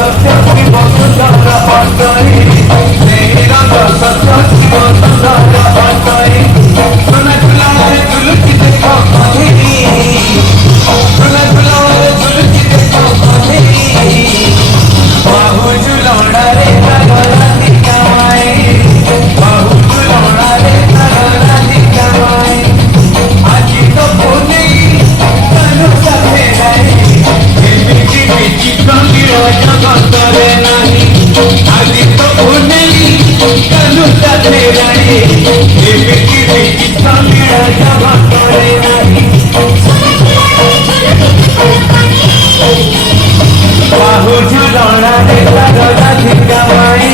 सत्य शिव सुंदर पाटई मेरी रंग सत्य शिव सुंदर पाटई सुन झुलाए झुलकी देखो बंधेरी सुन झुलाए झुलकी देखो बंधेरी बाहु झुलौना रे करोला दिखाए बाहु झुलौना रे करोला दिखाए आज तो बोले कनु सहे नहीं एमिटी बेटी कंगीरो जगत रे नहीं आज तो बोले कनु सहे नहीं एमिटी बेटी कंगीरो जगत रे नहीं बाहु झुलौना रे करोला दिखाए